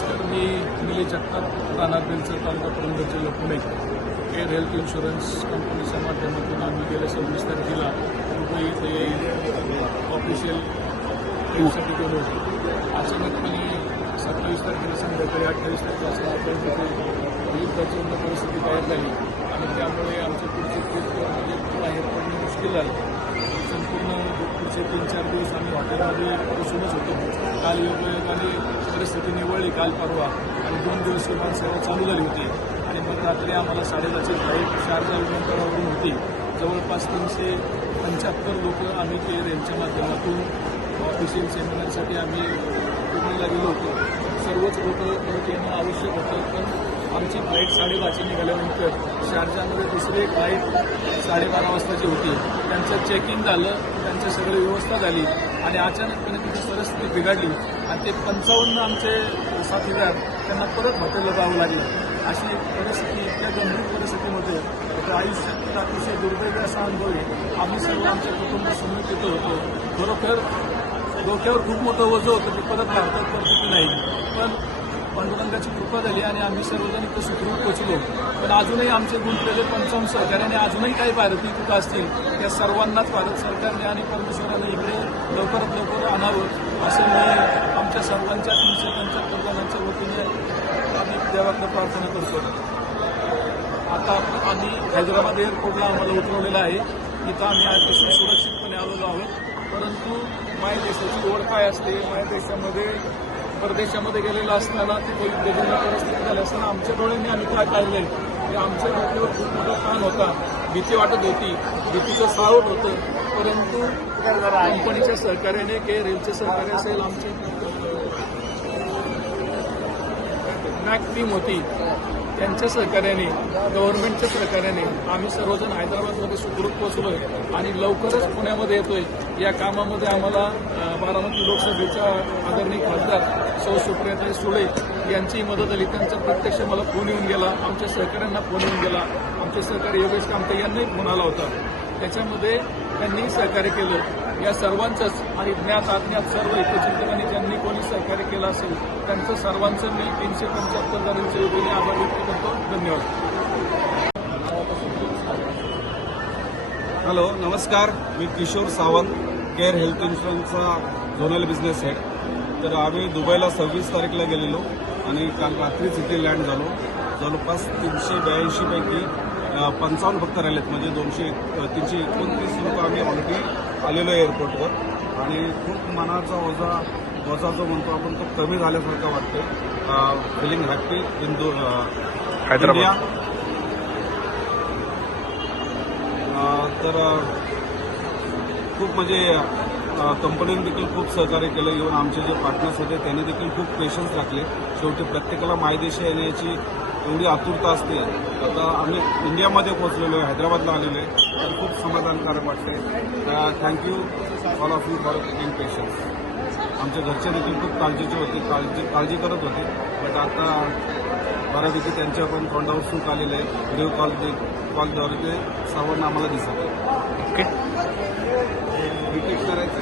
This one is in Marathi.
नमस्कार, मी निलेश जगताप, राहणार बेलसर, तालुका पुरंदर, जिल्हा पुणे. केअर हेल्थ इन्शुरन्स कंपनीच्या माध्यमातून आम्ही गेल्या 26 तारखेला दुबई इथे ऑफिशियल ट्रिपसाठी गेलो होतो. अचानकपणे 27 तारखेला संध्याकाळी 28 तारखेला युद्धाची परिस्थिती तयार झाली आणि त्यामुळे आमच्या पुढची ट्रिप म्हणजे बाहेर पडणं मुश्किल झालं. संपूर्ण पुढचे 3-4 दिवस आम्ही हॉटेलमध्ये बसूनच होतो. काल योगायोगाने परिस्थिती निवळली काल परवा आणि 2 दिवस विमान सेवा चालू झाली होती आणि मग रात्री आम्हाला 10:30ची फ्लाईट शारजा विमानतळावरून होती. जवळपास 375 लोक आम्ही केअर यांच्या माध्यमातून ऑफिशियल सेमिनारसाठी आम्ही पुण्याला गेलो होतो. सर्वच लोक परत येणं आवश्यक होतं, पण आमची फ्लाईट 12:30ची निघाल्यानंतर शारजामध्ये दुसरी फ्लाईट 12:30 वाजताची होती. त्यांचं चेकिंग झालं, त्यांची सगळी व्यवस्था झाली आणि अचानकपणे तिची परिस्थिती बिघडली आणि ते 55 आमचे साथीदार त्यांना परत हॉटेलला जावं लागलं. अशी परिस्थिती, इतक्या गंभीर परिस्थितीमध्ये आयुष्यात अतिशय दुर्दैवी असा अनुभव आहे. आम्ही सर्व आमच्या कुटुंबासमोर तिथं होतो. खरोखर डोक्यावर खूप मोठं ओझं होतं की परत भारतात परत नाही, पण पांडुरंगाची कृपा झाली आणि आम्ही सर्वजण इथं सुखरूप पोचलो. पण अजूनही आमचे गुंतलेले 55 सहकार्याने अजूनही काही भारतीय चुका असतील त्या सर्वांनाच भारत सरकारने आणि परमेश्वराने इकडे लवकरात लवकर आणावं असं मी आमच्या सर्वांच्या 375 जणांच्या वतीने आम्ही देवाकडे प्रार्थना करतो. आता आम्ही हैदराबाद एअरपोर्टला आम्हाला उतरवलेलं आहे. इथं आम्ही अतिशय सुरक्षितपणे आलेलो आहोत. परंतु माझ्या देशाची ओढ काय असते, माझ्या देशामध्ये परदेशामध्ये गेलेलं असताना तिथे वेगवेगळ्या परिस्थिती झाली असताना आमच्या डोळ्यांनी आम्ही काय पाहिलंय की आमच्या डोक्यावर खूप मोठा ताण होता, भीती वाटत होती, भीतीचं सावट होतं. परंतु कंपनीच्या सहकार्याने केअर हेल्थचे सहकार्य असेल, आमची मॅक टीम होती त्यांच्या सहकार्याने, गव्हर्नमेंटच्या सहकार्याने आम्ही सर्वजण हैदराबादमध्ये सुखरूप पोहोचलोय आणि लवकरच पुण्यामध्ये येतोय. या कामामध्ये आम्हाला बारामती लोकसभेच्या आदरणीय खासदार सौ सुप्रियाताई सुळे यांची मदत आली. त्यांचा प्रत्यक्ष मला फोन येऊन गेला, आमच्या सहकाऱ्यांना फोन येऊन गेला, आमचे सहकारी योगेश कामते यांनाही फोन आला होता. त्याच्यामध्ये त्यांनी सहकार्य केलं. या सर्वांचंच आणि ज्ञात अज्ञात सर्व हितचिंतकांनी ज्यांनी कोणी सहकार्य केलं असेल त्यांचं सर्वांचं मी 375 जणांच्या वतीने आभार व्यक्त करतो. धन्यवाद. हॅलो, नमस्कार. मी किशोर सावंत, केअर हेल्थ इन्शुरन्सचा झोनल बिझनेस हेड. तर आम्ही दुबईला 26 तारीखला गेलेलो आणि काल रात्रीच इथे लँड झालो. जवळपास 382 पैकी 55 फक्त राहिलेत, म्हणजे 329 लोक आम्ही ऑलरेडी आलेलो आहे एअरपोर्टवर आणि खूप मनाचा ओझा जो म्हणतो आपण तो कमी झाल्यासारखा वाटतं. Feeling happy in India. तर खूप म्हणजे कंपनीने देखील खूप सहकार्य केलं. इव्हन आमचे जे पार्टनर्स होते त्यांनी देखील खूप पेशन्स राखले. शेवटी प्रत्येकाला मायदेशी येण्याची एवढी आतुरता असते. आता आम्ही इंडियामध्ये पोहोचलेलो आहे, हैदराबादला आलेलो आहे, तर खूप समाधानकारक वाटते. Thank you all of you for taking patience. आमच्या घरचे देखील खूप काळजीचे होते, काळजी करत होते, बट आता बऱ्यापैकी त्यांच्या पण तोंडावर सुख आलेलं आहे. व्हिडिओ कॉलद्वारे ते सर्वांना आम्हाला दिसत आहे. ओके, रिटेक करायचं.